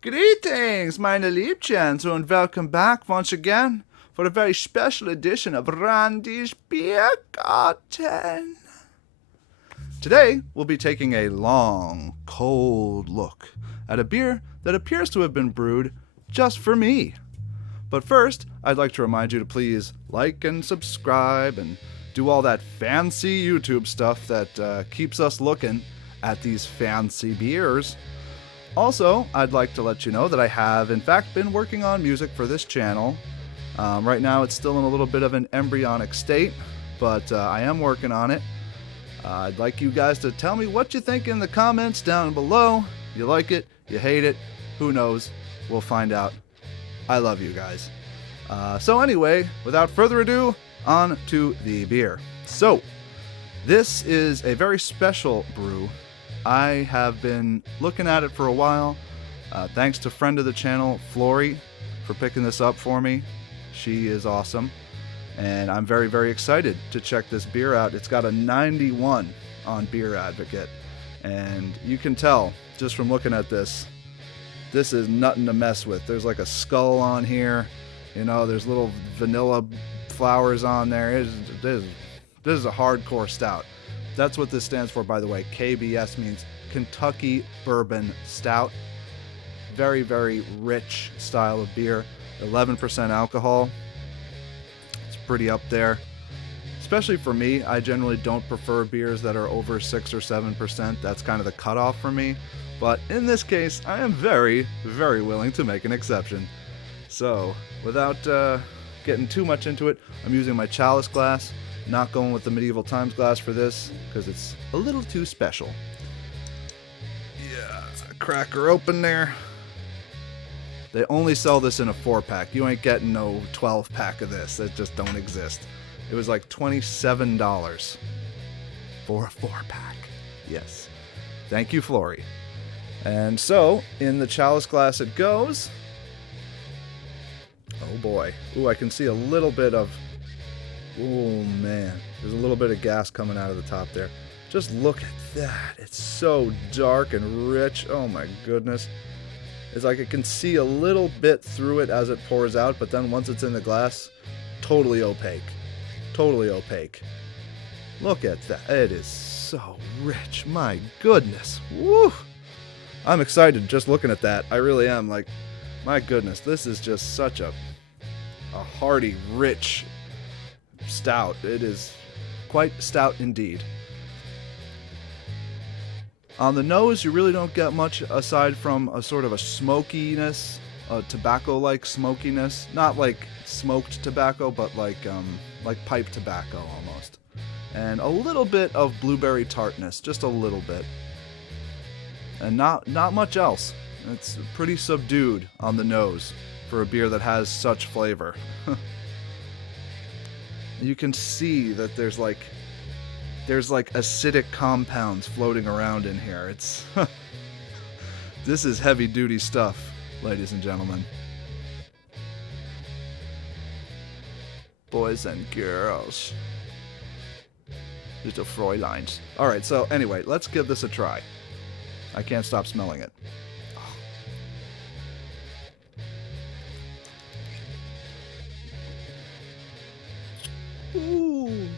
Greetings, meine Liebchens, and welcome back once again for a very special edition of Randy's Beer Garden. Today, we'll be taking a long, cold look at a beer that appears to have been brewed just for me. But first, I'd like to remind you to please like and subscribe and do all that fancy YouTube stuff that keeps us looking at these fancy beers. Also, I'd like to let you know that I have, in fact, been working on music for this channel. Right now, it's still in a little bit of an embryonic state, but I am working on it. I'd like you guys to tell me what you think in the comments down below. You like it? You hate it? Who knows? We'll find out. I love you guys. So anyway, without further ado, on to the beer. So, this is a very special brew. I have been looking at it for a while. Thanks to friend of the channel, Flory, for picking this up for me. She is awesome. And I'm very, very excited to check this beer out. It's got a 91 on Beer Advocate. And you can tell, just from looking at this, this is nothing to mess with. There's like a skull on here. You know, there's little vanilla flowers on there. This is a hardcore stout. That's what this stands for, by the way. KBS means Kentucky Bourbon Stout. Very, very rich style of beer. 11% alcohol. It's pretty up there. Especially for me, I generally don't prefer beers that are over 6 or 7%. That's kind of the cutoff for me. But in this case, I am very, very willing to make an exception. So, without getting too much into it, I'm using my chalice glass. Not going with the medieval times glass for this, because it's a little too special. Yeah, crack her open there. They only sell this in a 4-pack. You ain't getting no 12-pack of this. That just don't exist. It was like $27 for a 4-pack. Yes. Thank you, Flory. And so, in the chalice glass it goes. Oh boy. Ooh, I can see a little bit of... Oh man, there's a little bit of gas coming out of the top there. Just look at that. It's so dark and rich. Oh my goodness. It's like I can see a little bit through it as it pours out, but then once it's in the glass, totally opaque. Totally opaque. Look at that. It is so rich. My goodness. Woo! I'm excited just looking at that. I really am. Like, my goodness, this is just such a hearty, rich stout. It is quite stout indeed. On the nose, you really don't get much aside from a sort of a smokiness, a tobacco-like smokiness. Not like smoked tobacco, but like pipe tobacco almost. And a little bit of blueberry tartness, just a little bit. And not much else. It's pretty subdued on the nose for a beer that has such flavor. You can see that there's like acidic compounds floating around in here. It's this is heavy duty stuff, ladies and gentlemen. Boys and girls. Little Fräuleins. Alright, so anyway, let's give this a try. I can't stop smelling it. Ooh.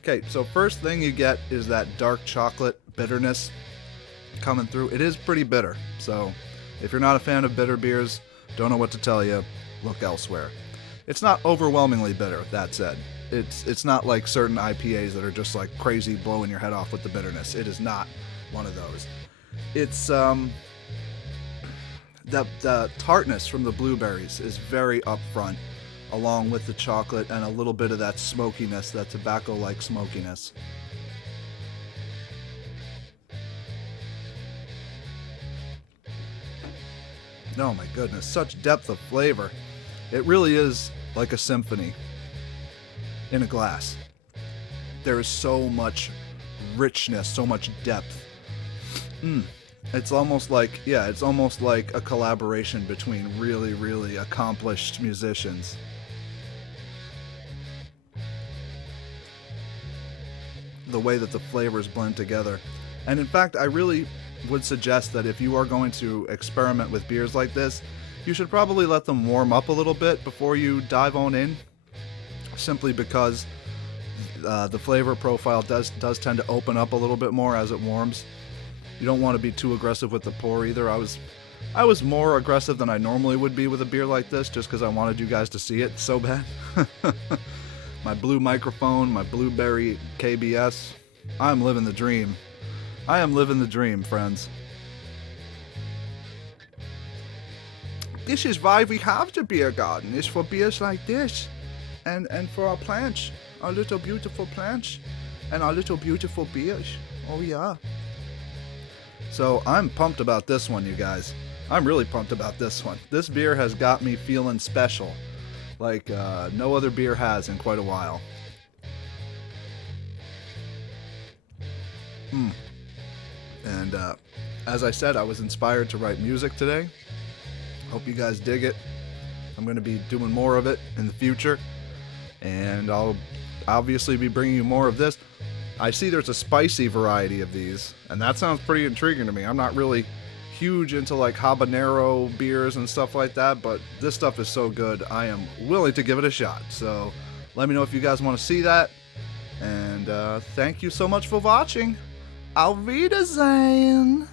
Okay, so first thing you get is that dark chocolate bitterness coming through. It is pretty bitter, so if you're not a fan of bitter beers, don't know what to tell you, look elsewhere. It's not overwhelmingly bitter, that said. It's not like certain IPAs that are just like crazy blowing your head off with the bitterness. It is not one of those. It's the tartness from the blueberries is very upfront, along with the chocolate and a little bit of that smokiness, that tobacco-like smokiness. Oh my goodness, such depth of flavor. It really is like a symphony in a glass. There is so much richness, so much depth. It's almost like, yeah, it's almost like a collaboration between really, really accomplished musicians. The way that the flavors blend together. And in fact, I really would suggest that if you are going to experiment with beers like this, you should probably let them warm up a little bit before you dive on in, simply because the flavor profile does tend to open up a little bit more as it warms. You don't want to be too aggressive with the pour either. I was more aggressive than I normally would be with a beer like this, just because I wanted you guys to see it so bad. My blue microphone, my blueberry KBS. I'm living the dream. I am living the dream, friends. This is why we have the beer garden. It's for beers like this. And for our plants. Our little beautiful plants. And our little beautiful beers. Oh yeah. So I'm pumped about this one, you guys. I'm really pumped about this one. This beer has got me feeling special, like no other beer has in quite a while. And as I said, I was inspired to write music today. Hope you guys dig it. I'm going to be doing more of it in the future, and I'll obviously be bringing you more of this. I see there's a spicy variety of these, and that sounds pretty intriguing to me. I'm not really huge into like habanero beers and stuff like that, but this stuff is so good, I am willing to give it a shot. So let me know if you guys want to see that, and thank you so much for watching. Auf Wiedersehen!